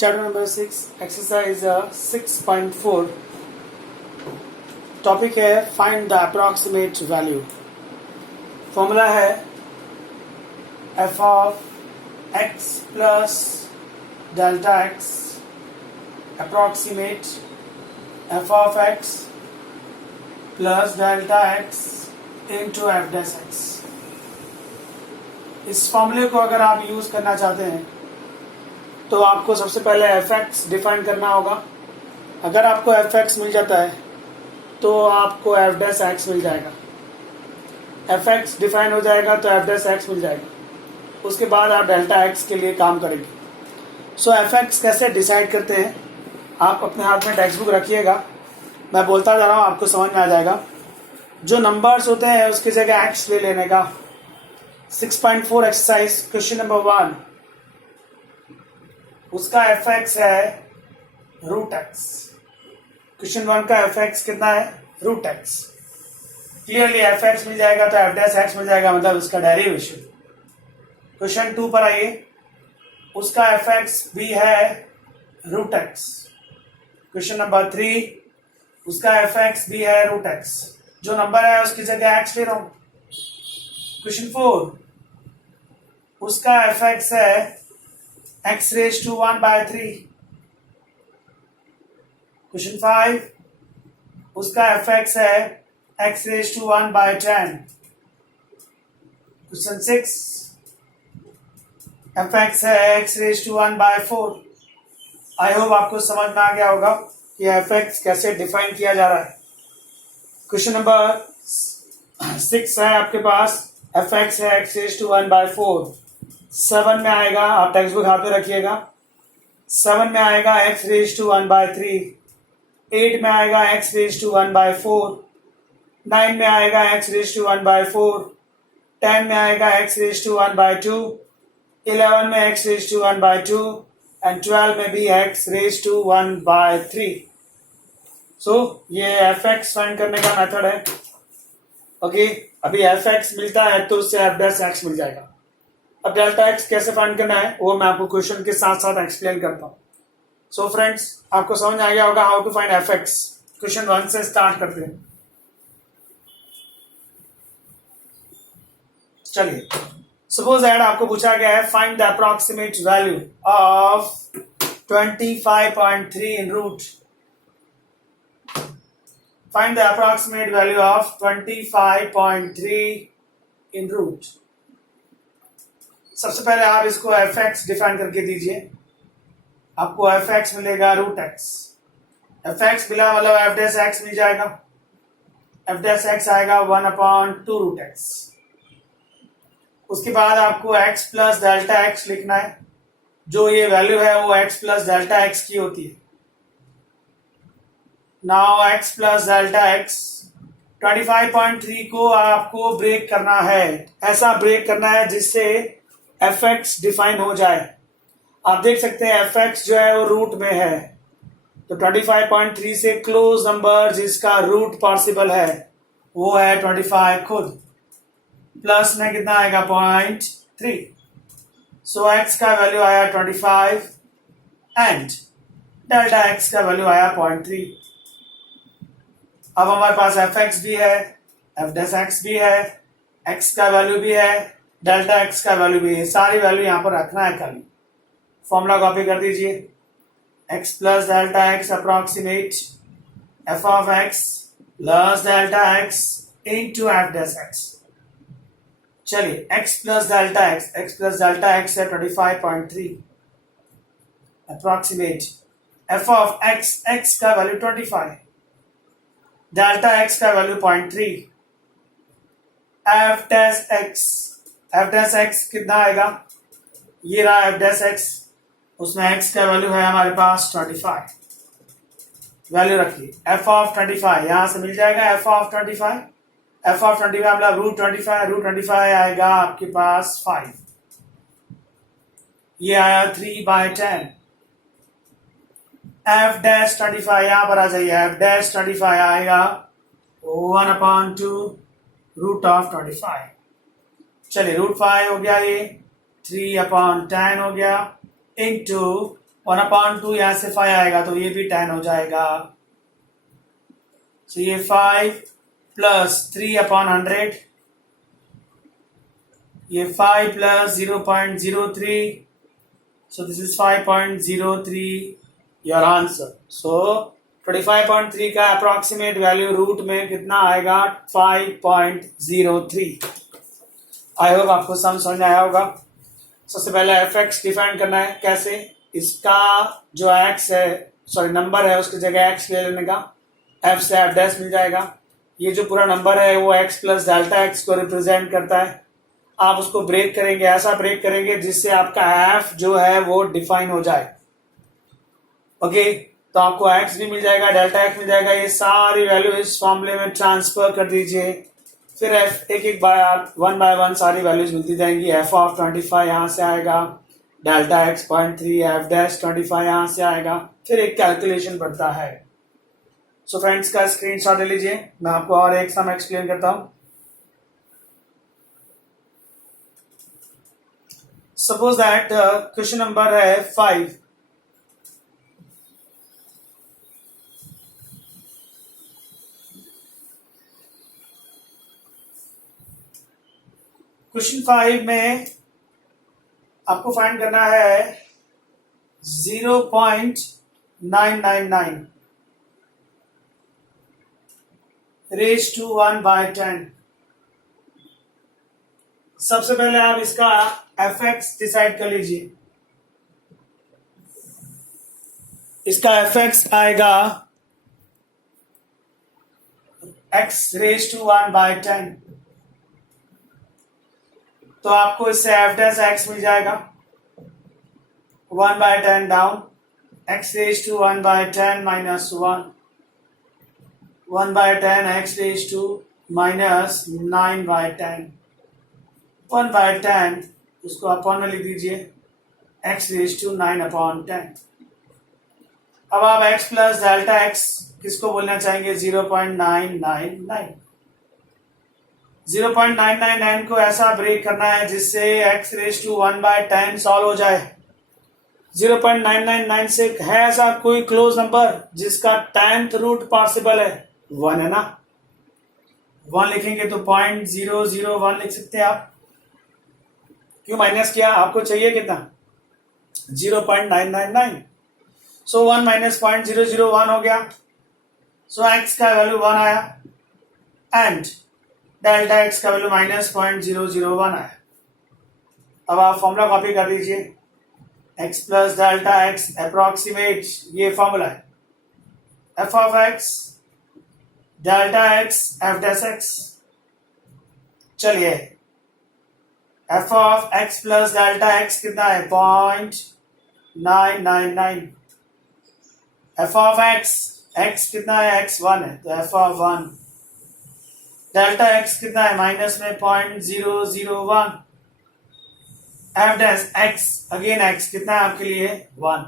Chapter number 6, exercise 6.4. Topic है find the approximate value. Formula है f of x plus delta x approximate F of x plus delta x into F dash x. इस फॉर्मूले को अगर आप use करना चाहते हैं तो आपको सबसे पहले एफ एक्स डिफाइन करना होगा. अगर आपको एफ एक्स मिल जाता है तो आपको एफ डैश एक्स मिल जाएगा. एफ एक्स डिफाइन हो जाएगा तो एफ डैश एक्स मिल जाएगा. उसके बाद आप डेल्टा एक्स के लिए काम करेंगे. सो एफ एक्स कैसे डिसाइड करते हैं, आप अपने हाथ में टेक्स्ट बुक रखिएगा, मैं बोलता जा रहा हूँ, आपको समझ में आ जाएगा. जो नंबर्स होते हैं उसकी जगह एक्स ले लेने का. 6.4 एक्सरसाइज क्वेश्चन नंबर 1, उसका एफ एक्स है रूट एक्स. क्वेश्चन 1 का एफ एक्स कितना है, root X. Clearly F X मिल जाएगा तो एफ डैश एक्स मिल जाएगा, मतलब उसका डेरिवेशन. क्वेश्चन 2 पर आइए, उसका एफ एक्स भी है रूट एक्स. क्वेश्चन नंबर 3, उसका एफ एक्स भी है रूट एक्स. जो नंबर है उसकी जगह एक्स ले रहा हूं. क्वेश्चन 4, उसका एफ एक्स है x raised to 1 by 3. Question 5, उसका एफ एक्स है x raised to 1 by 10. Question 6, F X है x raised to 1 by 4. I hope आपको समझ में आ गया होगा कि एफ एक्स कैसे डिफाइन किया जा रहा है. क्वेश्चन नंबर 6 है आपके पास, एफ एक्स है x raised to 1 by 4. 7 में आएगा, आप टेक्स्ट बुक हाथ में रखिएगा. 7 में आएगा x रेज टू 1 by 3. 8 में आएगा x रेज टू 1 by 4. 9 में आएगा x रेज टू 1 by 4. 10 में आएगा x रेज टू 1 by 2. 11 में x raise to 1 by 2 and 12 में भी x raise to 1 by 3. So ये एफ एक्स फाइंड करने का मेथड है. ओके, अभी एफ एक्स मिलता है तो उससे एफ डैश एक्स मिल जाएगा. अब डेल्टा एक्स कैसे फाइंड करना है वो मैं आपको क्वेश्चन के साथ साथ एक्सप्लेन करता हूं. सो फ्रेंड्स, आपको समझ आ गया होगा how to find f x. Question 1 से स्टार्ट करते हैं. चलिए, सपोज दैट आपको पूछा गया है find the approximate value of 25.3 in root. Find the approximate value of 25.3 in root. सबसे पहले आप इसको एफ एक्स डिफाइन करके दीजिए. आपको एफ एक्स मिलेगा रूट एक्स. एफ एक्स मिला मतलब एफ डैश एक्स मिल जाएगा. एफ डैश एक्स आएगा 1/2 रूट एक्स. उसके बाद आपको एक्स प्लस डेल्टा एक्स लिखना है. जो ये वैल्यू है वो एक्स प्लस डेल्टा एक्स की होती है. Now x plus delta x 25.3 को आपको ब्रेक करना है. ऐसा ब्रेक करना है जिससे एफ एक्स डिफाइन हो जाए. आप देख सकते हैं एफ एक्स जो है वो रूट में है, तो 25.3 से क्लोज नंबर जिसका रूट पॉसिबल है वो है 25 खुद. प्लस में कितना आएगा 0.3. सो एक्स का वैल्यू आया 25 एंड डेल्टा एक्स का वैल्यू आया 0.3. अब हमारे पास एफ एक्स भी है, एफ डैश एक्स भी है, एक्स का वैल्यू भी है, डेल्टा एक्स का वैल्यू भी है. सारी वैल्यू यहां पर रखना है. खाली फॉर्मूला कॉपी कर दीजिए. X plus delta x approximate F of x plus delta x into F dash X. चलिए, X plus delta X, X plus delta X है 25.3 approximate F of X. X का वैल्यू 25, डेल्टा एक्स का value 0.3. F dash X, F dash X कितना आएगा, ये रहा F dash X. उसमें X का वैल्यू है हमारे पास 25. वैल्यू रखिए एफ ऑफ 25, यहां से मिल जाएगा एफ ऑफ 25. एफ ऑफ 25 मतलब रूट 25. रूट 25 आएगा आपके पास 5. ये आया 3/10. एफ डैश 25 यहां पर आ जाइए. एफ डैश 25 आएगा 1/2 रूट ऑफ 25. चलिए, रूट 5 हो गया, ये 3/10 हो गया इंटू 1/2 यहाँ से 5 आएगा तो ये भी 10 हो जाएगा। तो ये 5 प्लस 3/100, ये 5 plus 0.03, so this is 5.03 your answer. So 25.3 का अप्रोक्सीमेट वैल्यू रूट में कितना आएगा? 5.03। आई होप आपको समझ में आया होगा। सबसे पहले एफ एक्स डिफाइन करना है। कैसे? इसका जो एक्स है, सॉरी नंबर है, उसकी जगह एक्स ले लेने का, एफ से एफ डैश मिल जाएगा। ये जो पूरा नंबर है वो एक्स प्लस डेल्टा एक्स को रिप्रेजेंट करता है। आप उसको ब्रेक करेंगे, ऐसा ब्रेक करेंगे जिससे आपका एफ जो है वो डिफाइन हो जाए। ओके, तो आपको एक्स भी मिल जाएगा, डेल्टा एक्स मिल जाएगा। ये सारी वैल्यू इस फॉर्मूले में ट्रांसफर कर दीजिए। फिर एफ एक बार 1 बाय 1 सारी वैल्यूज मिलती जाएंगी। एफ ऑफ 25 यहाँ से आएगा, डेल्टा एक्स 0.3, एफ डैश 25 यहाँ से आएगा। फिर एक कैलकुलेशन बढ़ता है। सो फ्रेंड्स का स्क्रीनशॉट ले लीजिए, मैं आपको और एक सम एक्सप्लेन करता हूं। सपोज दैट क्वेश्चन नंबर है 5। क्वेश्चन 5 में आपको फाइंड करना है 0.999 रेज टू 1/10। सबसे पहले आप इसका एफ एक्स डिसाइड कर लीजिए। इसका एफ एक्स आएगा एक्स रेज टू 1/10, तो आपको इससे एफ डैश एक्स मिल जाएगा 1/10 down, x raise to 1/10 minus 1/10 x raised to minus 9/10, 1/10 उसको अपॉन में लिख दीजिए, x raised to 9/10। अब आप x प्लस डेल्टा x किसको बोलना चाहेंगे? 0.999। 0.999 को ऐसा ब्रेक करना है जिससे x raised to 1/10 सॉल्व हो जाए। 0.999 से है ऐसा कोई क्लोज नंबर जिसका 10th रूट पॉसिबल है? 1 है ना। 1 लिखेंगे तो 0.001 लिख सकते हैं आप। क्यों माइनस किया? आपको चाहिए कितना? 0.999। सो 1 माइनस 0.001 हो गया। सो x का वैल्यू 1 आया एंड डेल्टा x का वैल्यू माइनस 0.001 आया। अब आप फॉर्मूला कॉपी कर लीजिए, x plus delta x approximate, ये फॉर्मूला है, f of x delta x F dash X. चलिए f of x plus delta x कितना है? 0.999। f ऑफ x कितना है? x1 है, तो f ऑफ 1 डेल्टा x कितना है? माइनस में 0.001, F dash x again x कितना है आपके लिए? 1।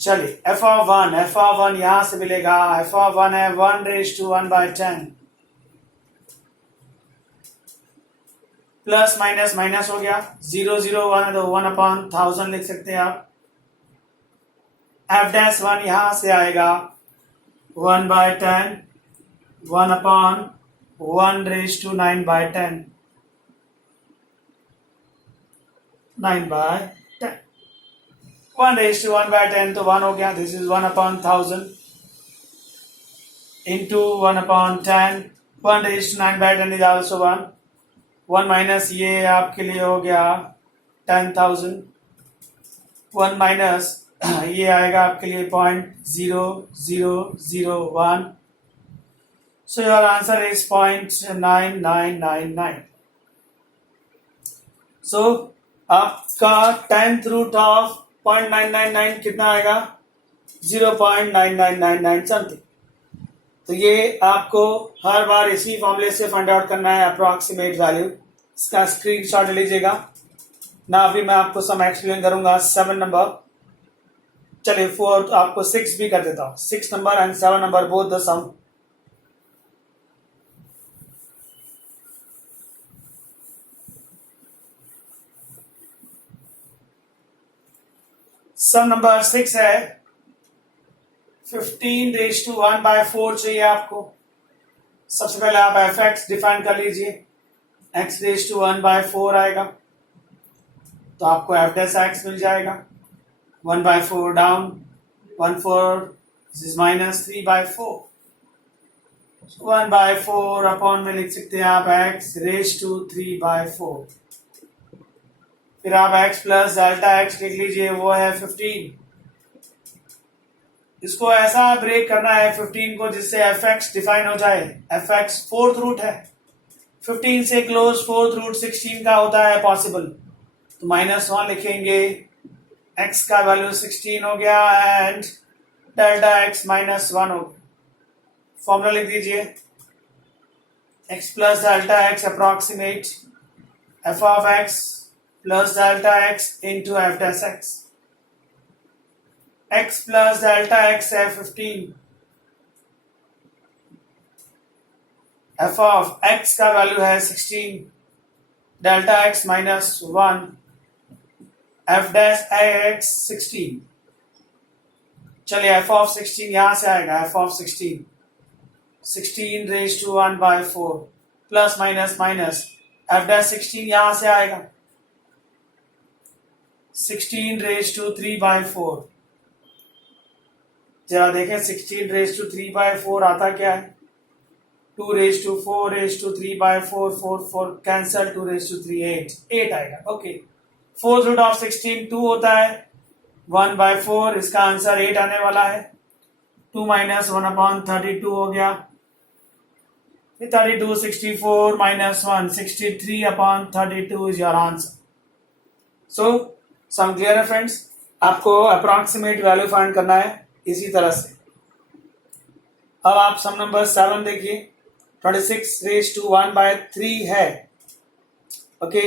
चलिए f ऑफ 1 यहां से मिलेगा। f ऑफ 1 है 1 raise to 1/10, plus minus minus हो गया, 001 है तो 1/1000 लिख सकते हैं आप। f डैश 1 यहां से आएगा 1/10, 1/1 रेज टू 9/10, 9/10, 1 raised to 1/10 तो 1 हो गया। This is 1/1000 into 1/10, 1 raised to 9/10 is also 1। 1 minus ये आपके लिए हो गया 10,000, 1 माइनस ये आएगा आपके लिए 0.0001। So your answer is 0.9999। सो आपका 10th रूट ऑफ 0.999 कितना आएगा? 0.9999 समथिंग। तो ये आपको हर बार इसी फॉर्मूले से फाइंड आउट करना है अप्रोक्सीमेट वैल्यू। इसका स्क्रीनशॉट लीजिएगा ना। अभी मैं आपको सम एक्सप्लेन करूंगा 7 नंबर। चलिए 4 आपको 6 भी कर देता हूं। 6 number and 7 number both the sum. Sum number 6 है 15 रेज़ टू 1/4 चाहिए आपको। सबसे पहले आप एफ एक्स डिफाइन कर लीजिए, x⁴ आएगा तो आपको एफ डैश एक्स मिल जाएगा। 1/4 डाउन, 1/4 इज -3/4, 1/4 अपॉन में लिख सकते हैं आप x⁴। फिर आप x प्लस डेल्टा x लिख लीजिए, वो है 15। इसको ऐसा ब्रेक करना है 15 को जिससे एफ एक्स डिफाइन हो जाए। एफ एक्स फोर्थ रूट है, 15 से क्लोज फोर्थ रूट 16 का होता है पॉसिबल, तो -1 लिखेंगे, x का वैल्यू 16 हो गया एंड डेल्टा x -1 हो गया। फॉर्मूला लिख दीजिए, x plus delta x approximate f of x plus delta x into F dash x। x plus delta x है 15, f ऑफ x का वैल्यू है 16, delta x -1, f dash x 16। चलिए f of 16 यहां से आएगा, f of 16 raise to 1/4 plus minus minus f dash 16 यहां से आएगा, 16 रेज़ टू 3/4। जरा देखें 16 रेज़ टू 3/4 आता क्या है, 2 raise to 4 raise to 3/4, 4 cancel, 2 raise to 3 8 आएगा। ओके, फोर्थ रूट ऑफ 16 2 होता है, 1/4 इसका आंसर 8 आने वाला है। 2 - 1/32 हो गया, 32 64 -1 63/32 is your answer. So sum clear है फ्रेंड्स, आपको अप्रॉक्सीमेट वैल्यू फाइंड करना है इसी तरह से। अब आप सम नंबर 7 देखिए, 26 रेज़ टू 1/3 है। ओके,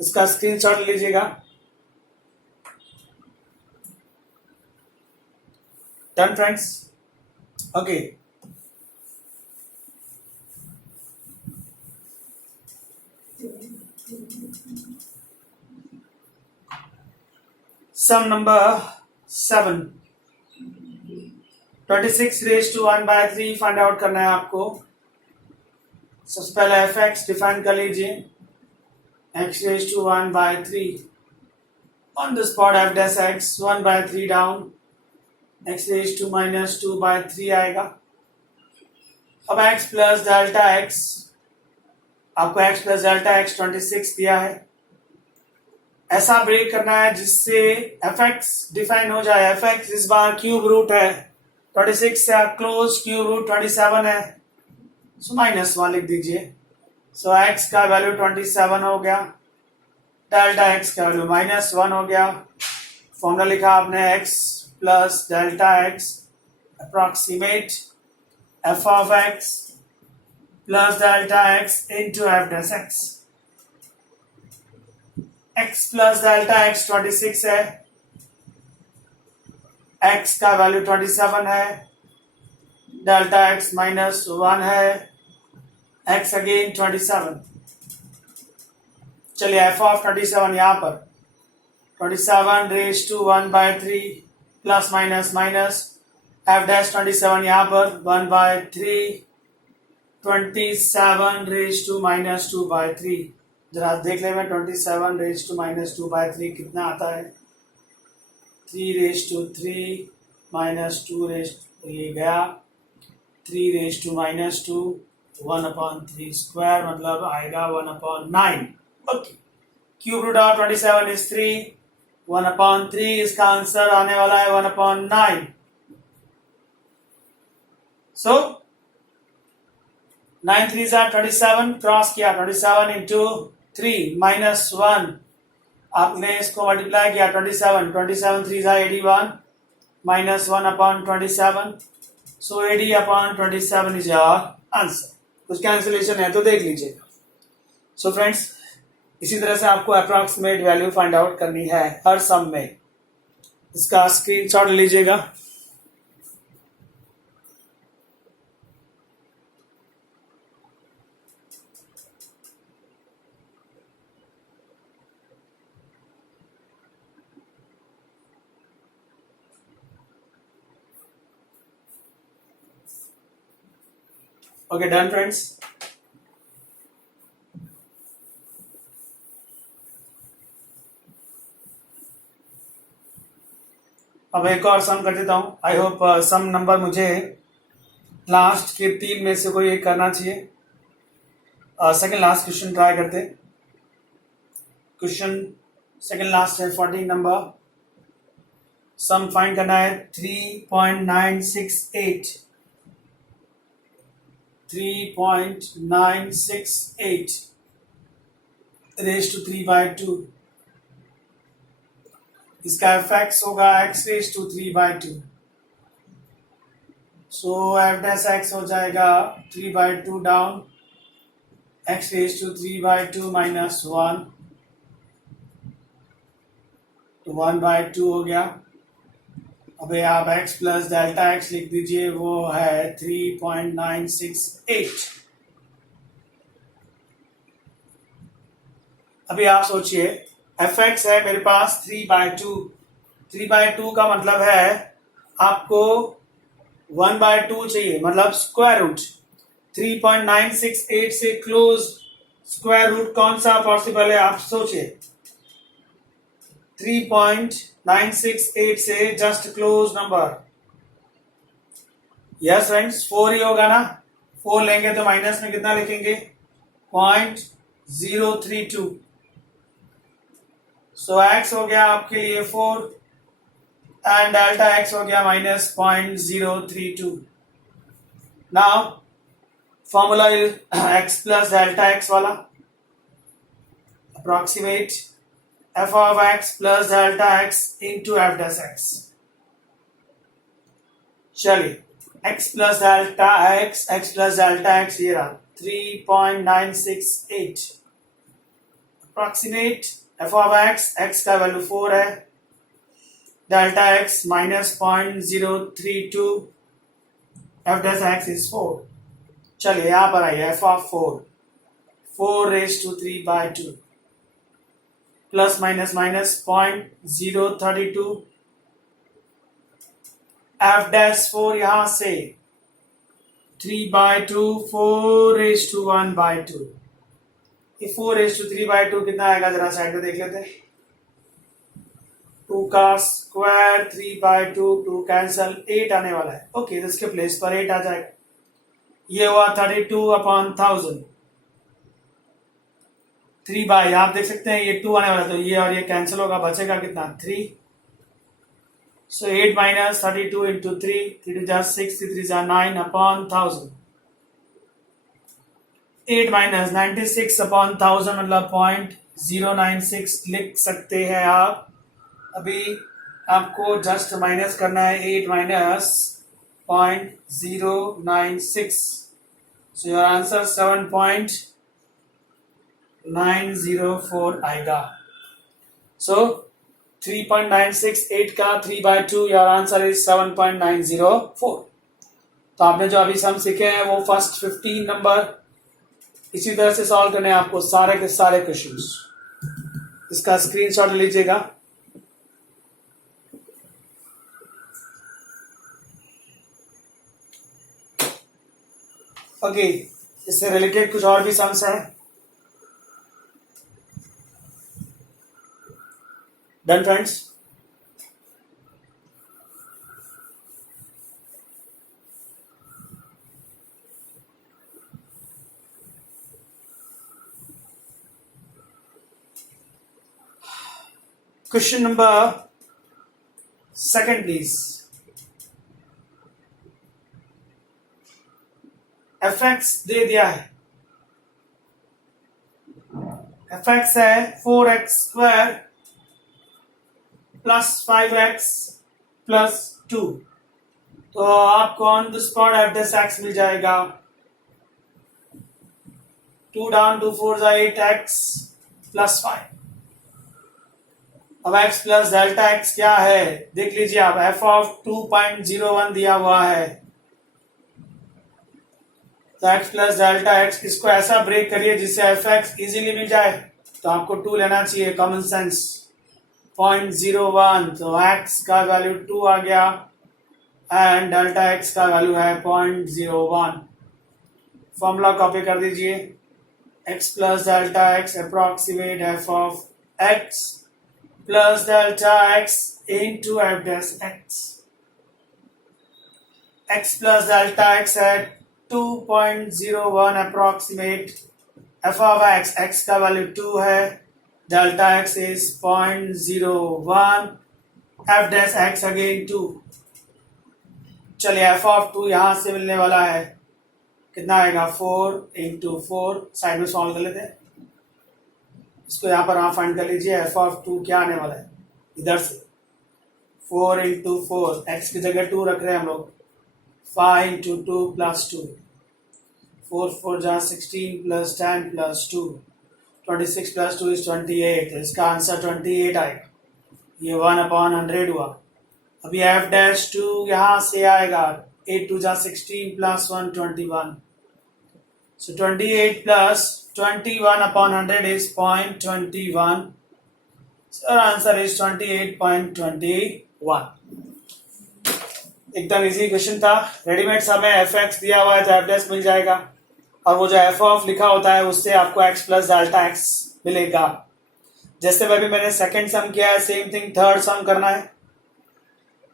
इसका स्क्रीनशॉट लीजिएगा। Done friends, okay. Sum number 7, 26 raise to 1/3 find out करना है आपको। सबसे पहले एफ एक्स डिफाइन कर लीजिए, x raise to 1/3 on the spot F dash x 1/3 down, x raise to -2/3 आएगा। अब x प्लस डेल्टा x, आपको x प्लस डेल्टा x 26 दिया है, ऐसा ब्रेक करना है जिससे एफ एक्स डिफाइन हो जाए। एफ एक्स इस बार क्यूब रूट है, 26 से क्लोज क्यूब रूट 27 है, सो -1 लिख दीजिए। सो x का वैल्यू 27 हो गया, डेल्टा x का वैल्यू -1 हो गया। फॉर्मूला लिखा आपने, x plus delta x approximate f of x plus delta x into F dash x। x plus delta x 26 है, x का वैल्यू 27 है, डेल्टा x -1 है, x अगेन 27। चलिए f ऑफ 27 यहां पर 27 raise to 1/3 plus minus minus f dash 27 यहां पर 1/3, 27 raise to -2/3। जरा देख ले, मैं 27 रेज़ टू -2/3 कितना आता है, 3 रेज़ टू 3 -2 रेज़, ये गया 3 रेज़ टू -2, 1/3 स्क्वायर मतलब आएगा 1/9। Okay, cube root of 27 is 3, 1/3 इसका आंसर आने वाला है 1/9। सो 9 3s are 27, क्रॉस किया 27 इंटू 3 -1, आपने इसको मल्टीप्लाई किया 27 3s are 81 -1/27, so 80/27 is your answer. कुछ कैंसिलेशन है तो देख लीजिएगा। सो फ्रेंड्स, इसी तरह से आपको अप्रॉक्सीमेट वैल्यू फाइंड आउट करनी है हर सम में। इसका स्क्रीनशॉट लीजिएगा। Okay done friends. अब एक और सम कर देता हूँ। आई होप सम नंबर मुझे लास्ट के 3 में से कोई एक करना चाहिए। सेकंड लास्ट क्वेश्चन ट्राई करते। क्वेश्चन सेकंड लास्ट है 14 नंबर। सम फाइंड करना है 3.968 रेज टू 3/2। इसका एफएक्स होगा x raise to 3/2। So f dash x हो जाएगा 3/2 down x raise to 3/2 minus 1 तो 1/2 हो गया। अबे आप x प्लस डेल्टा x लिख दीजिए, वो है 3.968। अभी आप सोचिए fx है मेरे पास 3/2। 3/2 का मतलब है आपको 1/2 चाहिए, मतलब स्क्वायर रूट। 3.968 से क्लोज स्क्वायर रूट कौन सा पॉसिबल है आप सोचिए। 3.968 से just close number. Yes friends 4 ही होगा ना। 4 लेंगे तो माइनस में कितना लिखेंगे 0.032। सो x हो गया आपके लिए 4 एंड डेल्टा x हो गया minus -0.032। Now formula x plus delta x वाला approximate f of x plus delta x into f dash x। चलिए x plus delta x ये रहा 3.968 अप्रोक्सीमेट f of x का वैल्यू 4 है, delta x minus -0.032, f dash x is 4। चलिए यहां पर आइए f of 4 raise to 3/2 plus minus minus -0.032 f dash 4 यहां से 3/2 4 रेज टू 1/2। ये 4 रेज टू 3/2 कितना आएगा जरा साइड में देख लेते हैं। 2 का स्क्वायर 3/2 2 कैंसल 8 आने वाला है। ओके इसके प्लेस पर 8 आ जाएगा। ये हुआ 32/1000। 3 आप देख सकते हैं ये 2 आने वाला, तो ये और ये कैंसिल होगा, बचेगा कितना 3। सो 8 माइनस 32 इंटू 3 3 जा 6 3 जा 9/1000। 8 माइनस 96/1000 मतलब 0.096 लिख सकते हैं आप। अभी आपको जस्ट माइनस करना है 8 माइनस 0.096। सो योर आंसर 7.904 आएगा। सो 3.968 का 3/2 योर आंसर इज 7.904। तो आपने जो अभी सम सीखे हैं वो फर्स्ट 15 नंबर इसी तरह से सॉल्व करने हैं आपको सारे के सारे क्वेश्चंस। इसका स्क्रीनशॉट लीजिएगा। ओके इससे रिलेटेड कुछ और भी सम्स हैं। Done friends. Question number second please. fx दे दिया है, fx है 4x square plus 5x plus 2। तो आपको on the spot F dash X मिल जाएगा। 2 डाउन 2 4 8x प्लस 5। अब x प्लस डेल्टा x क्या है देख लीजिए आप। f ऑफ 2.01 दिया हुआ है, तो x प्लस डेल्टा x इसको ऐसा ब्रेक करिए जिससे एफ एक्स इजीली मिल जाए। तो आपको 2 लेना चाहिए, कॉमन सेंस। 0.01 तो x का वैल्यू 2 आ गया एंड डेल्टा x का वैल्यू है 0.01। फॉर्मूला कॉपी कर दीजिए, x plus delta x approximate F of x plus delta x into F dash x. x plus delta X है 2.01 approximate F of x, x का value 2 है, delta x is 0.01, F dash x again 2। चलिए F of 2 यहां से मिलने वाला है, कितना आएगा 4 इंटू 4, साइड में सॉल्व कर लेते हैं इसको, यहां पर आप फाइंड कर लीजिए एफ ऑफ 2 क्या आने वाला है इधर से, 4 इंटू 4, एक्स की जगह 2 रख रहे हैं हम लोग, 5 इंटू 2 प्लस 2, 4 4 जा 16 प्लस 10 प्लस 2, 26 प्लस 2 इज 28, इसका आंसर 28 आएगा, ये 1/100 हुआ। अभी एफ डैश 2 यहां से आएगा, 8 2 जा 16 plus 1 21, so 28 plus 21/100 is 0.21, so answer is 28.21। एकदम इजी क्वेश्चन था, रेडीमेड हमें एफ एक्स दिया हुआ है तो एफ डैश मिल जाएगा, और वो जो एफ ऑफ लिखा होता है उससे आपको एक्स प्लस डेल्टा एक्स मिलेगा। जैसे अभी मैंने सेकंड सम किया है, सेम थिंग थर्ड सम करना है,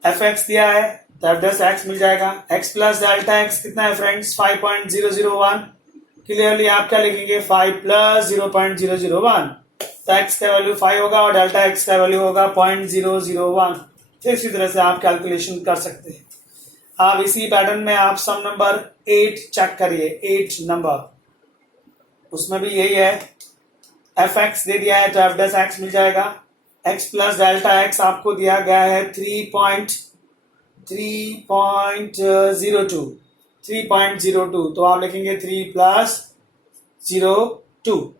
एफ एक्स दिया है तो एफ डैश एक्स मिल जाएगा। एक्स प्लस डेल्टा एक्स कितना है फ्रेंड्स 5.001, क्लियरली आप क्या लिखेंगे 5 प्लस 0.001, तो एक्स का वैल्यू 5 होगा और डेल्टा एक्स का वैल्यू होगा 0.001। तो इसी तरह से आप कैलकुलेशन कर सकते हैं। आप इसी पैटर्न में आप सम नंबर 8 चेक करिए, 8 नंबर, उसमें भी यही है, एफ एक्स दे दिया है तो एफ डैश एक्स मिल जाएगा। एक्स प्लस डेल्टा एक्स आपको दिया गया है 3.02, तो आप लिखेंगे 3 प्लस 0.02, तो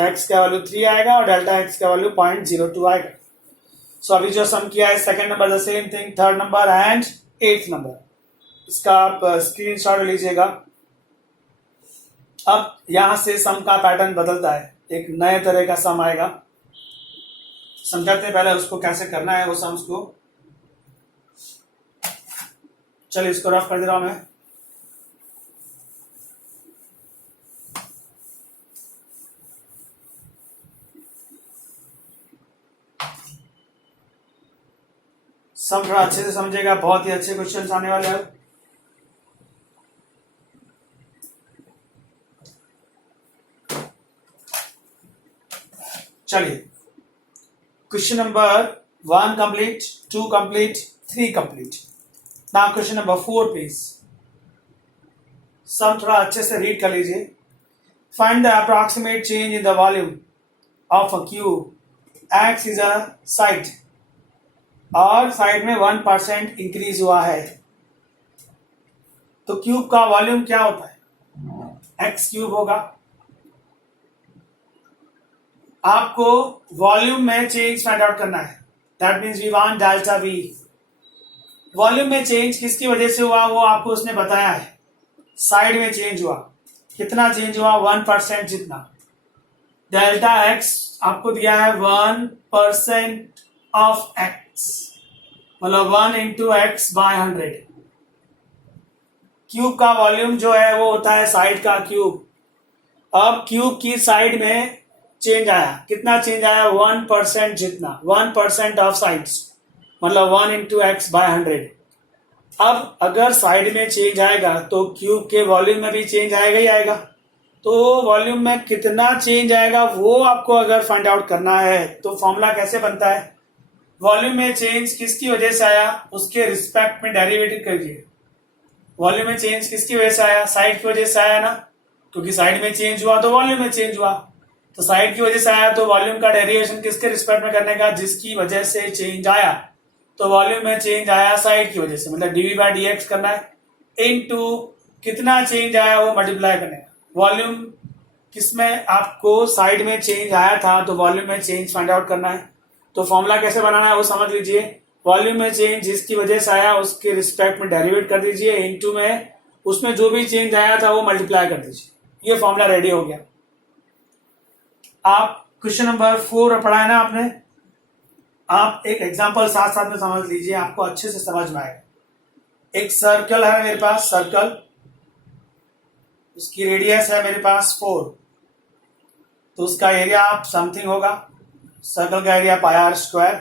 एक्स का वैल्यू 3 आएगा और डेल्टा एक्स का वैल्यू 0.02 आएगा। सो अभी जो सम किया है second number the same thing, third number and 8th number, इसका आप स्क्रीनशॉट लीजिएगा। अब यहां से सम का पैटर्न बदलता है, एक नए तरह का सम आएगा, समझाते हैं पहले उसको कैसे करना है वो सम्स को। चलिए इसको रफ कर दे रहा हूं मैं। सम थोड़ा अच्छे से समझेगा, बहुत ही अच्छे क्वेश्चन आने वाले हैं। चलिए question number 1 complete, 2 complete, 3 complete. Now question number 4 please. Sum थोड़ा अच्छे से रीड कर लीजिए। Find the approximate change in the volume of a cube X is a side, और साइड में 1% इंक्रीज हुआ है, तो क्यूब का वॉल्यूम क्या होता है, एक्स क्यूब होगा। आपको वॉल्यूम में चेंज फाइंड आउट करना है, that means we want delta V. Volume में चेंज किसकी वजह से हुआ वो आपको उसने बताया है, साइड में चेंज हुआ, कितना चेंज हुआ 1% जितना। डेल्टा एक्स आपको दिया है 1% ऑफ एक्स, मतलब 1 इंटू एक्स बाय 100। क्यूब का वॉल्यूम जो है वो होता है साइड का क्यूब। अब क्यूब की साइड में चेंज आया, कितना चेंज आया 1% जितना, 1% ऑफ साइड्स, मतलब 1 इंटू एक्स बाय 100। अब अगर साइड में चेंज आएगा तो क्यूब के वॉल्यूम में भी चेंज आएगा ही आएगा, तो वॉल्यूम में कितना चेंज आएगा वो आपको अगर फाइंड आउट करना है तो फॉर्मूला कैसे बनता है, वॉल्यूम में चेंज किसकी वजह से आया उसके रिस्पेक्ट में डेरिवेटिव करिए। वॉल्यूम में चेंज किसकी वजह से आया, साइड की वजह से आया ना, क्योंकि साइड में चेंज हुआ तो वॉल्यूम में चेंज हुआ, तो साइड की वजह से आया तो वॉल्यूम का डेरिवेशन किसके रिस्पेक्ट में करने का, जिसकी वजह से चेंज आया, तो वॉल्यूम में चेंज आया साइड की वजह से, मतलब dv बाय dx करना है, इनटू कितना चेंज आया वो मल्टीप्लाई करने का। वॉल्यूम किसमें आपको साइड में चेंज आया था तो वॉल्यूम में चेंज फाइंड आउट करना है, तो फॉर्मूला कैसे बनाना है वो समझ लीजिए। वॉल्यूम में चेंज जिसकी वजह से आया उसके रिस्पेक्ट में डेरिवेट कर दीजिए, इनटू में उसमें जो भी चेंज आया था वो मल्टीप्लाई कर दीजिए, ये फॉर्मूला रेडी हो गया। आप क्वेश्चन नंबर 4 पढ़ा है ना आपने, आप एक एग्जांपल साथ साथ में समझ लीजिए, आपको अच्छे से समझ में आएगा। एक सर्कल है मेरे पास, सर्कल उसकी रेडियस है मेरे पास 4, तो उसका एरिया आप समथिंग होगा, सर्कल का एरिया पाई आर स्क्वायर,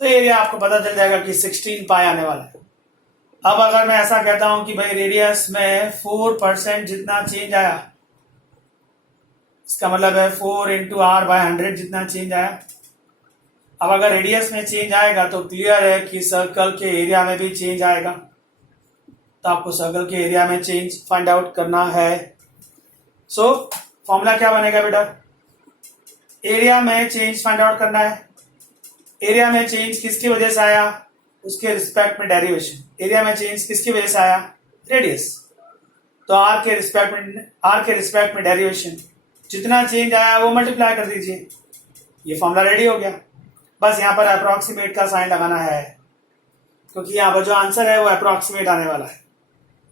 तो एरिया आपको पता चल जाएगा कि 16 पाई आने वाला है। अब अगर मैं ऐसा कहता हूं कि भाई रेडियस में 4% जितना चेंज आया, इसका मतलब है 4 इंटू आर बाय 100 जितना चेंज आया। अब अगर रेडियस में चेंज आएगा तो क्लियर है कि सर्कल के एरिया में भी चेंज आएगा, तो आपको सर्कल के एरिया में चेंज फाइंड आउट करना है। सो फॉर्मूला क्या बनेगा बेटा, एरिया में चेंज फाइंड आउट करना है। एरिया में चेंज किसकी वजह से आया, उसके रिस्पेक्ट में डेरिवेशन। एरिया में चेंज किसकी वजह से आया, रेडियस, तो आर के रिस्पेक्ट में डेरिवेशन, जितना चेंज आया वो मल्टीप्लाई कर दीजिए, ये फॉर्मूला रेडी हो गया। बस यहाँ पर अप्रोक्सीमेट का साइन लगाना है, क्योंकि यहाँ पर जो आंसर है वो अप्रोक्सीमेट आने वाला है।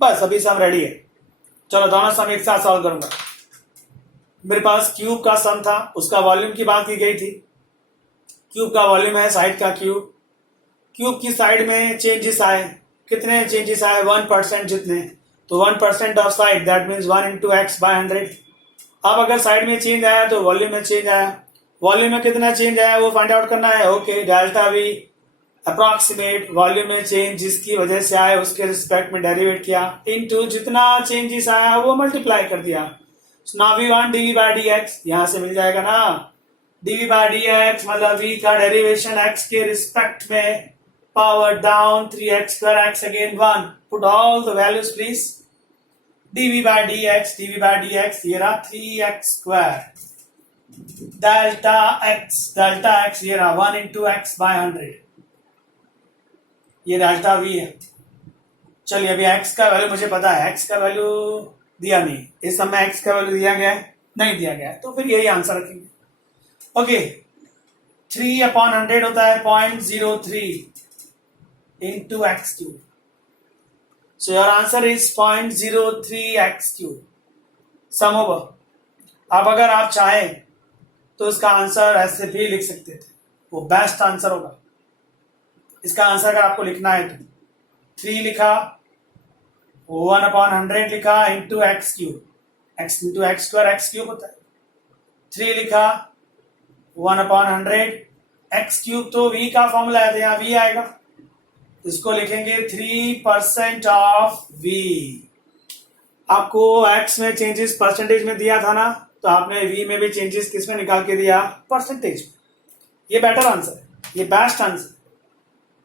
बस अभी सम रेडी है। चलो दोनों सम एक साथ सॉल्व करूंगा। मेरे पास क्यूब का सम था, उसका वॉल्यूम की बात की गई थी। क्यूब का वॉल्यूम है साइड का क्यूब। क्यूब की साइड में चेंजेस आए, कितने चेंजेस आए, 1% जितने, तो 1% of side that means 1 into x by 100। अब अगर साइड में चेंज आया तो वॉल्यूम में चेंज आया, वॉल्यूम में कितना चेंज आया वो फाइंड आउट करना है। Okay, delta we approximate volume में चेंज जिसकी वजह से आए उसके रिस्पेक्ट में डेरिवेट किया, इनटू जितना चेंजेस आया वो मल्टीप्लाई कर दिया। Now we want d v by d x, यहां से मिल जाएगा ना, डीवी बाय डीएक्स मतलब वी का डेरिवेशन एक्स के रिस्पेक्ट में, power down 3x square x again 1, put all the values please, dv by dx ये रहा 3x square, delta x ये रहा 1 into x by 100, ये डेल्टा v है। चलिए अभी x का वैल्यू मुझे पता है, x का वैल्यू दिया नहीं, इस समय x का वैल्यू दिया गया है, नहीं दिया गया है, तो फिर यही आंसर रखेंगे। ओके, 3/100 होता है 0.03 into x cube. So your answer is 0.03 x cube. Sum over. अब अगर आप चाहें तो इसका आंसर ऐसे भी लिख सकते थे, वो बेस्ट आंसर होगा। इसका आंसर अगर आपको लिखना है तो 3 लिखा, 1/100 लिखा into x cube, x into x square x cube होता है। 3 लिखा 1/100 x क्यूब, तो v का फॉर्मूला है तो यहाँ v आएगा, इसको लिखेंगे 3% ऑफ v। आपको x में चेंजेस परसेंटेज में दिया था ना, तो आपने v में भी चेंजेस किस में निकाल के दिया, परसेंटेज में। ये बेटर आंसर है, ये बेस्ट आंसर।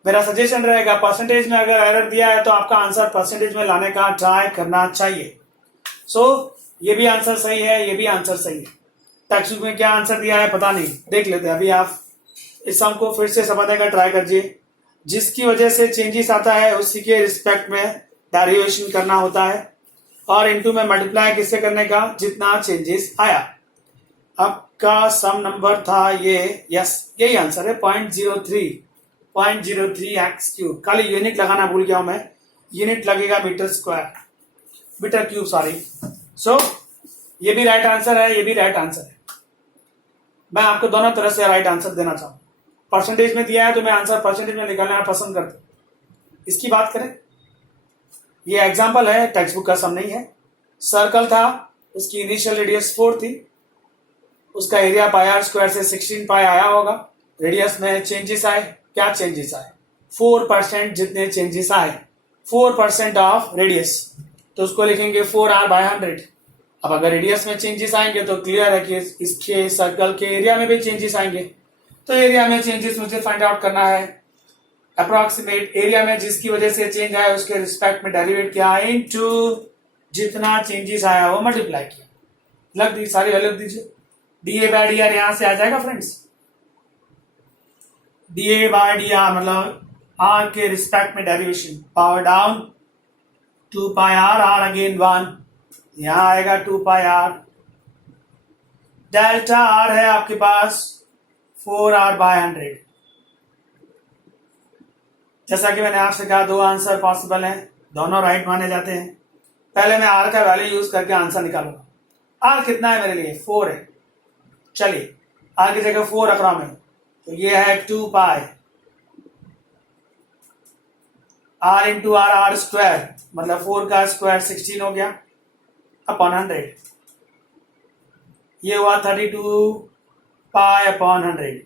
मेरा सजेशन रहेगा परसेंटेज में अगर एरर दिया है तो आपका आंसर परसेंटेज में लाने का ट्राई करना चाहिए। सो ये भी आंसर सही है, ये भी आंसर सही है। टेक्स्ट बुक में क्या आंसर दिया है पता नहीं, देख लेते हैं। अभी आप इस सम को फिर से समझने का ट्राई कीजिए। जिसकी वजह से चेंजेस आता है उसी के रिस्पेक्ट में डेरिवेशन करना होता है, और इनटू में मल्टीप्लाई किससे करने का, जितना चेंजेस आया। आपका सम नंबर था ये, यस यही आंसर है 0.03 एक्स क्यूब। खाली यूनिट लगाना भूल गया हूं मैं, यूनिट लगेगा मीटर क्यूब सॉरी। सो ये भी राइट आंसर है, ये भी राइट आंसर है। मैं आपको दोनों तरह से राइट आंसर देना चाहूँ। परसेंटेज में दिया है तो मैं आंसर परसेंटेज में निकालना पसंद करता हूं। इसकी बात करें, ये एग्जांपल है, टेक्स्ट बुक का सम नहीं है। सर्कल था, उसकी इनिशियल रेडियस 4 थी, उसका एरिया पाई आर स्क्वायर से 16 पाई आया होगा। रेडियस में चेंजेस आए, क्या चेंजेस आए, 4% जितने चेंजेस आए, 4% ऑफ रेडियस, तो उसको लिखेंगे 4r/100। अब अगर रेडियस में चेंजेस आएंगे तो क्लियर है कि इसके सर्कल के एरिया में भी चेंजेस आएंगे, तो एरिया में चेंजेस मुझे फाइंड आउट करना है। अप्रोक्सीमेट एरिया में जिसकी वजह से चेंज आया उसके रिस्पेक्ट में डेरिवेट किया, इनटू जितना चेंजेस आया वो मल्टीप्लाई किया। लग दी, सारी वैल्यू दीजिए। dA/dr यहां से आ जाएगा फ्रेंड्स। dA/dr मतलब r के रिस्पेक्ट में derivation, power down 2πr, r again 1, यहां आएगा 2πr। डेल्टा r है आपके पास 4r/100। जैसा कि मैंने आपसे कहा, दो आंसर पॉसिबल हैं, दोनों राइट माने जाते हैं। पहले मैं r का वैल्यू यूज करके आंसर निकालूंगा। r कितना है मेरे लिए, 4 है। चलिए r की जगह 4 रख रहा हूं मैं, तो ये है 2π r into r, r square मतलब 4 का स्क्वायर 16 हो गया। अपॉन 100, ये हुआ 32 पाई अपॉन 100।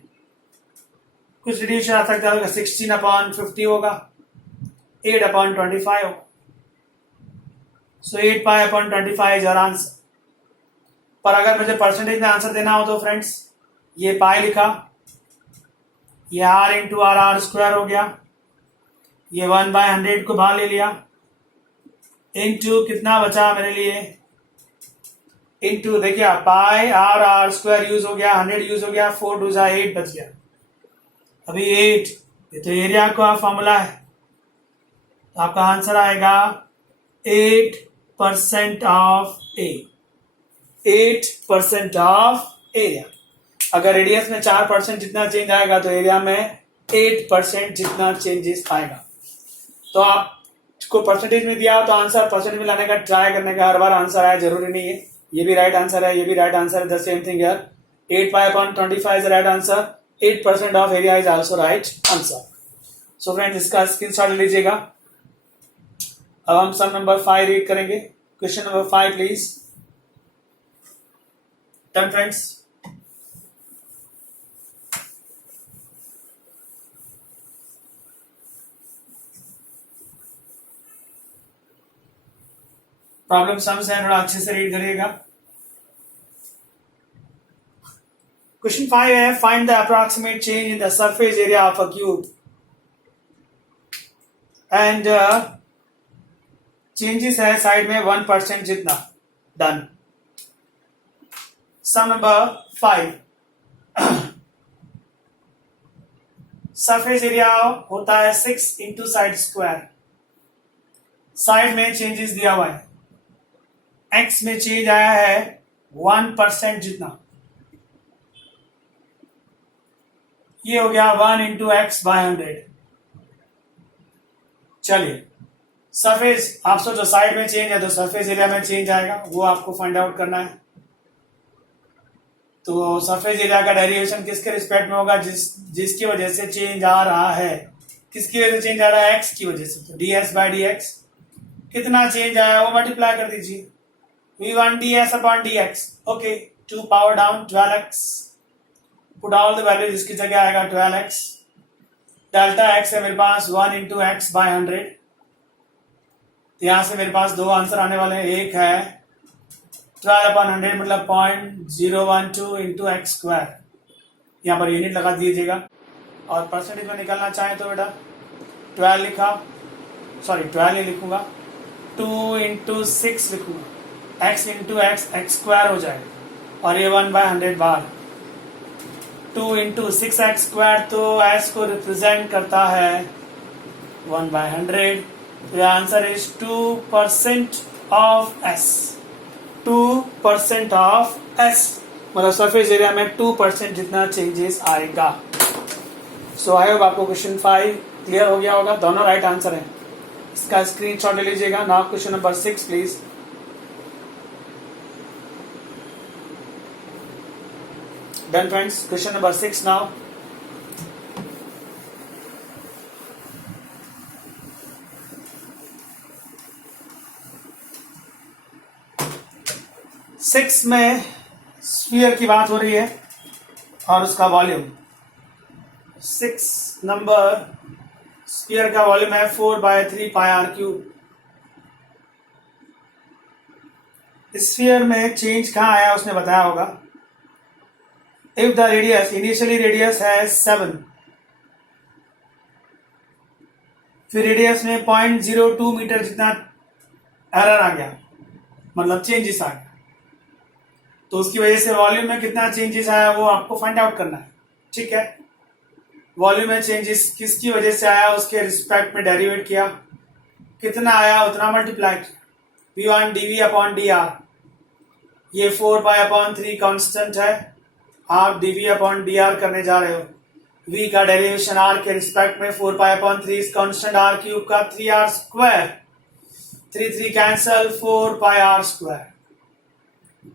कुछ रिड्यूशन आ सकता होगा, 16 अपॉन 50 होगा, 8 अपॉन 25 होगा। So 8 pi upon 25 is our answer. पर अगर मुझे परसेंटेज में आंसर देना हो तो फ्रेंड्स, ये पाई लिखा, ये आर इंटू आर स्क्वायर हो गया, ये 1/100 को बाहर ले लिया, इंटू कितना बचा मेरे लिए, इंटू देखिए पाई आर स्क्वायर यूज हो गया, 100 यूज हो गया, 4 2 जा 8 बच गया। अभी 8, ये तो एरिया का फॉर्मूला है, तो आपका आंसर आएगा 8% ऑफ ए, 8% ऑफ एरिया। अगर रेडियस में 4% जितना चेंज आएगा तो एरिया में 8% जितना चेंजेस आएगा। तो आपको परसेंटेज में दिया हो तो आंसर परसेंटेज में लाने का ट्राई करने का, हर बार आंसर आया जरूरी नहीं है। ये भी राइट आंसर है, ये भी राइट आंसर है, the same thing here. 8 pi upon 25 is right answer, 8% of area is also right answer. So friends, इसका स्क्रीनशॉट ले लीजिएगा। अब हम सम नंबर 5 रीड करेंगे। Question number 5 please. Done friends. Problem sums है, थोड़ा अच्छे से रीड करिएगा। क्वेश्चन 5 है, find the approximate change in the surface area of a cube and changes है साइड में 1% जितना। डन। सम नंबर 5, सरफेस एरिया होता है 6 इंटू साइड स्क्वायर। साइड में चेंजेस दिया हुआ है, एक्स में चेंज आया है 1% जितना, ये हो गया 1 इंटू एक्स बाय 100। चलिए, सरफेस आप सोचो साइड में चेंज है तो सरफेस एरिया में चेंज आएगा, वो आपको फाइंड आउट करना है। तो सरफेस एरिया का डेरिवेशन किसके रिस्पेक्ट में होगा, जिसकी वजह से चेंज आ रहा है। किसकी वजह से चेंज आ रहा है, एक्स की वजह से। तो ds बाय dx कितना चेंज आया वो मल्टीप्लाई कर दीजिए, v1 ds upon dx। Okay, 2 power down 12x, put all the value, जिसकी जगह आएगा 12x। डेल्टा x है मेरे पास 1 इंटू एक्स बाय 100। यहां से मेरे पास दो आंसर आने वाले हैं, एक है 12 अपॉन 100 मतलब 0.012 इंटू एक्स स्क्वायर, यहाँ पर यूनिट लगा दीजिएगा। और परसेंटेज में निकालना चाहें तो बेटा 12 लिखा, सॉरी 12 ही लिखूंगा, 2 इंटू 6 लिखूंगा, x into x x square हो जाएगा, और ये 1/100 बार 2 इंटू 6x स्क्वायर, तो s को रिप्रेजेंट करता है 1/100। तो answer is 2% of s, 2% of s, मतलब सरफेस एरिया में 2% जितना चेंजेस आएगा। सो आई होप आपको क्वेश्चन 5 क्लियर हो गया होगा, दोनों राइट आंसर है। इसका स्क्रीनशॉट ले लीजिएगा। Now question number 6 please. Done friends, question number 6 now. Six में स्फीयर की बात हो रही है और उसका वॉल्यूम। 6 नंबर स्फीयर का वॉल्यूम है 4/3 पाई आर क्यूब। स्फीयर में चेंज कहाँ आया उसने बताया होगा। If the radius, initially radius है 7, फिर रेडियस में 0.02 मीटर जितना एरर आ गया, मतलब चेंजेस आ गया, तो उसकी वजह से वॉल्यूम में कितना चेंजेस आया वो आपको फाइंड आउट करना है। ठीक है, वॉल्यूम में चेंजेस किसकी वजह से आया उसके रिस्पेक्ट में डेरिवेट किया, कितना आया उतना मल्टीप्लाई किया, v1 dv अपॉन dr, ये 4/3 कांस्टेंट है, आप dv अपॉन dr करने जा रहे हो। v का डेरिवेशन r के रिस्पेक्ट में 4/3 इस कांस्टेंट r क्यूब का 3r square, 3 cancel, 4πr square,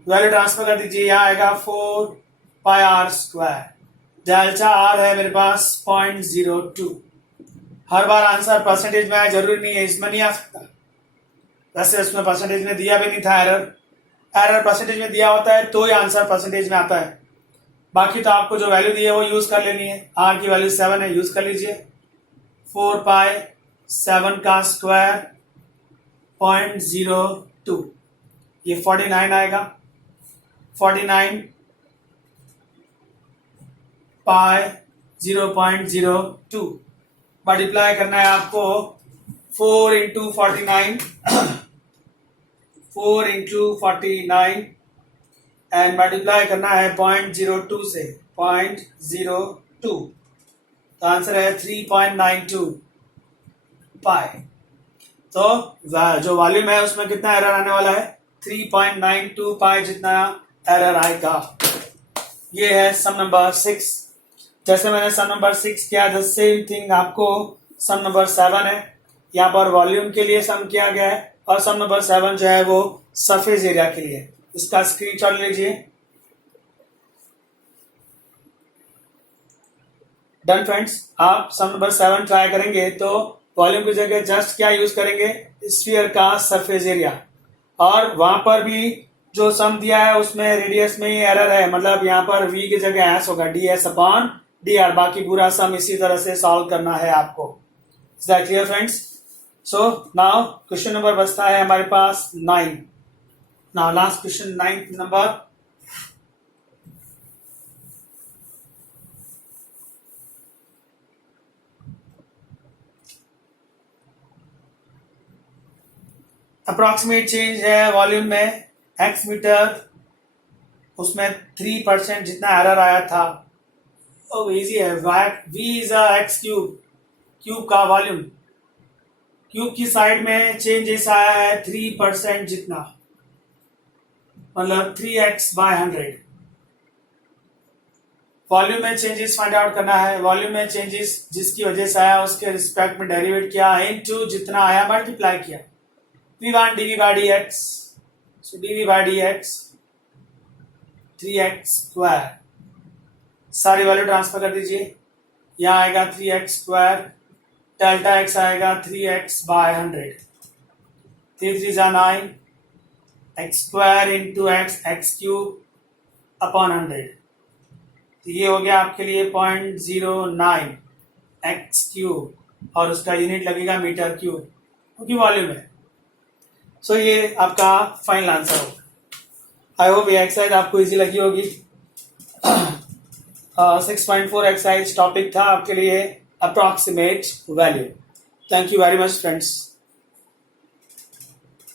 value transfer कर दीजिए, यहाँ आएगा 4πr स्क्वायर। डेल्टा r है मेरे पास 0.02। हर बार आंसर परसेंटेज में आया जरूरी नहीं है, इसमें नहीं आ सकता। वैसे उसमें परसेंटेज में दिया भी नहीं था एरर, एरर परसेंटेज में दिया होता है तो ही आंसर परसेंटेज में आता है। बाकी तो आपको जो वैल्यू दी है वो यूज कर लेनी है। आर की वैल्यू 7 है, यूज कर लीजिए। 4 पाई 7 का स्क्वायर 0.02, ये 49 आएगा। 49 पाई 0.02 मल्टीप्लाई करना है आपको 4 इंटू 49 4 इंटू 49 एंड मल्टीप्लाई करना है 0.02 से 0.02, तो आंसर है 3.92 पाई। तो जो वॉल्यूम है उसमें कितना एरर आने वाला है, 3.92 पाई जितना एरर आएगा। ये है सम नंबर 6। जैसे मैंने सम नंबर 6 किया, द सेम थिंग आपको सम नंबर 7 है, यहाँ पर वॉल्यूम के लिए सम किया गया है और सम नंबर 7 जो है वो सरफेस एरिया के लिए। इसका स्क्रीनशॉट लीजिए। डन फ्रेंड्स, आप सम नंबर 7 ट्राई करेंगे तो वॉल्यूम की जगह जस्ट क्या यूज करेंगे, स्फीयर का सरफेस एरिया। और वहां पर भी जो सम दिया है उसमें रेडियस में ही एरर है, मतलब यहाँ पर v की जगह s होगा, ds अपॉन dr। बाकी पूरा सम इसी तरह से सॉल्व करना है आपको। Is that clear friends? So now question number बचता है हमारे पास 9। Now last question 9th number. Approximate change है वॉल्यूम में x मीटर, उसमें 3% जितना एरर आया था। ओ इजी है, v is x cube, cube का वॉल्यूम, क्यूब की साइड में चेंजेस आया है 3% जितना, मतलब 3x/100। वॉल्यूम में चेंजेस फाइंड आउट करना है। वॉल्यूम में चेंजेस जिसकी वजह से आया उसके रिस्पेक्ट में डेरिवेट किया, इनटू जितना आया मल्टीप्लाई किया। v1 dv/dx, so dv/dx 3x², सारी वैल्यू ट्रांसफर कर दीजिए। यहाँ आएगा 3x², डेल्टा x आएगा 3x/100, 3 3 जा 9, x² इंटू x³ अपॉन 100। तो ये हो गया आपके लिए 0.09 x³ और उसका यूनिट लगेगा मीटर क्यूब क्योंकि वॉल्यूम है। सो ये आपका फाइनल आंसर होगा। आई होप ये एक्सरसाइज आपको इजी लगी होगी। 6.4 एक्सरसाइज टॉपिक था आपके लिए approximate value. Thank you very much friends.